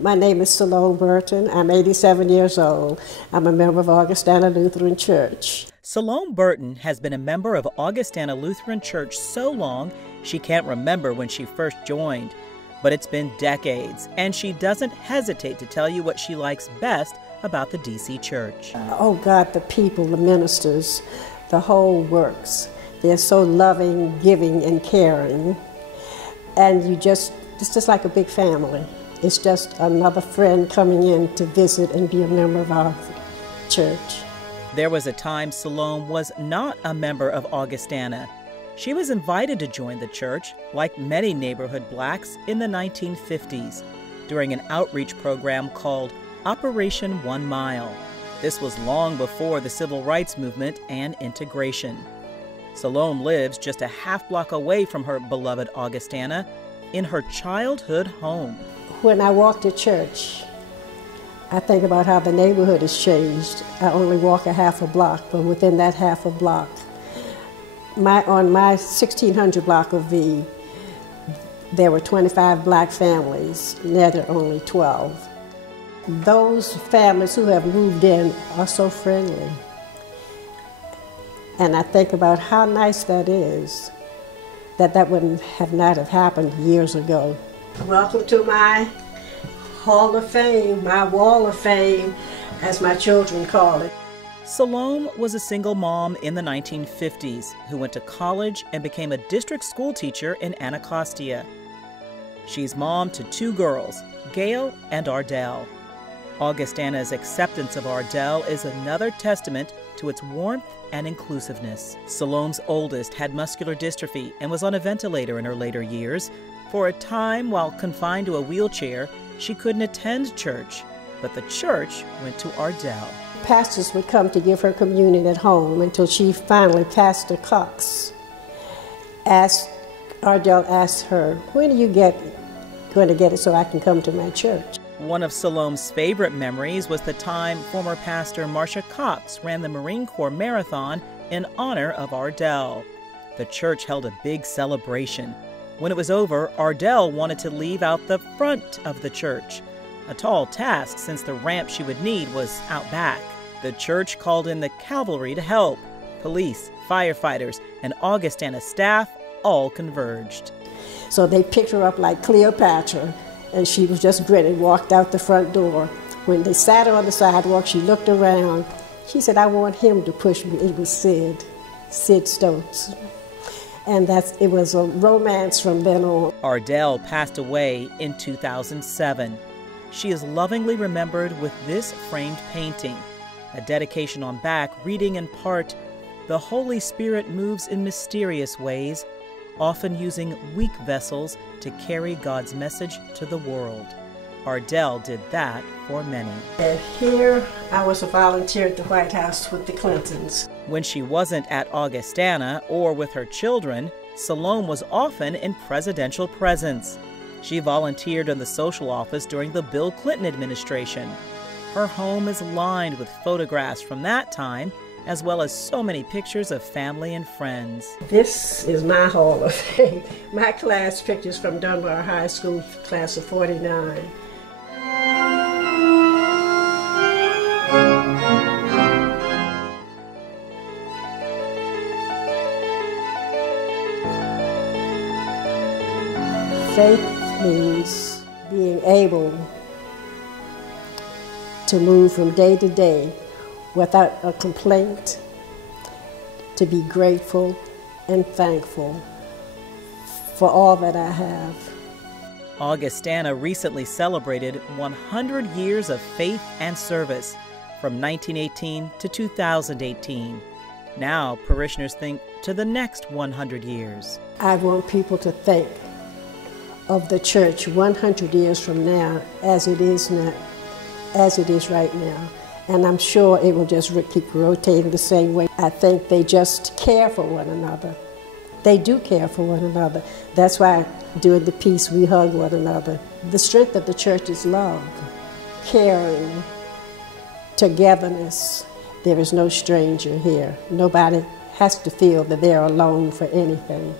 My name is Salome Burton. I'm 87 years old. I'm a member of Augustana Lutheran Church. Salome Burton has been a member of Augustana Lutheran Church so long she can't remember when she first joined. But it's been decades, and she doesn't hesitate to tell you what she likes best about the D.C. church. Oh God, the people, the ministers, the whole works. They're so loving, giving, and caring. And it's just like a big family. It's just another friend coming in to visit and be a member of our church. There was a time Salome was not a member of Augustana. She was invited to join the church, like many neighborhood blacks, in the 1950s during an outreach program called Operation 1 Mile. This was long before the civil rights movement and integration. Salome lives just a half block away from her beloved Augustana in her childhood home. When I walk to church, I think about how the neighborhood has changed. I only walk a half a block, but within that half a block, on my 1600 block of V, there were 25 black families. Now there are only 12. Those families who have moved in are so friendly. And I think about how nice that is, that wouldn't have happened years ago. Welcome to my Hall of Fame, my Wall of Fame, as my children call it. Salome was a single mom in the 1950s who went to college and became a district school teacher in Anacostia. She's mom to 2 girls, Gail and Ardell. Augustana's acceptance of Ardell is another testament to its warmth and inclusiveness. Salome's oldest had muscular dystrophy and was on a ventilator in her later years. For a time, while confined to a wheelchair, she couldn't attend church, but the church went to Ardell. Pastors would come to give her communion at home until she finally, Pastor Cox, Ardell asked her, "When are you going to get it so I can come to my church?" One of Salome's favorite memories was the time former pastor Marcia Cox ran the Marine Corps Marathon in honor of Ardell. The church held a big celebration. When it was over, Ardell wanted to leave out the front of the church, a tall task since the ramp she would need was out back. The church called in the cavalry to help. Police, firefighters, and Augustana staff all converged. So they picked her up like Cleopatra, and she was just grinning, walked out the front door. When they sat her on the sidewalk, she looked around. She said, "I want him to push me." It was Sid Stokes. And it was a romance from then on. Ardell passed away in 2007. She is lovingly remembered with this framed painting. A dedication on back reading in part, "The Holy Spirit moves in mysterious ways, often using weak vessels to carry God's message to the world." Ardell did that for many. And here I was a volunteer at the White House with the Clintons. When she wasn't at Augustana or with her children, Salome was often in presidential presence. She volunteered in the social office during the Bill Clinton administration. Her home is lined with photographs from that time, as well as so many pictures of family and friends. This is my Hall of Fame. My class pictures from Dunbar High School, class of 49. Faith means being able to move from day to day without a complaint, to be grateful and thankful for all that I have. Augustana recently celebrated 100 years of faith and service from 1918 to 2018. Now parishioners think to the next 100 years. I want people to think of the church 100 years from now as it is now, as it is right now. And I'm sure it will just keep rotating the same way. I think they just care for one another. They do care for one another. That's why during the peace we hug one another. The strength of the church is love, caring, togetherness. There is no stranger here. Nobody has to feel that they're alone for anything.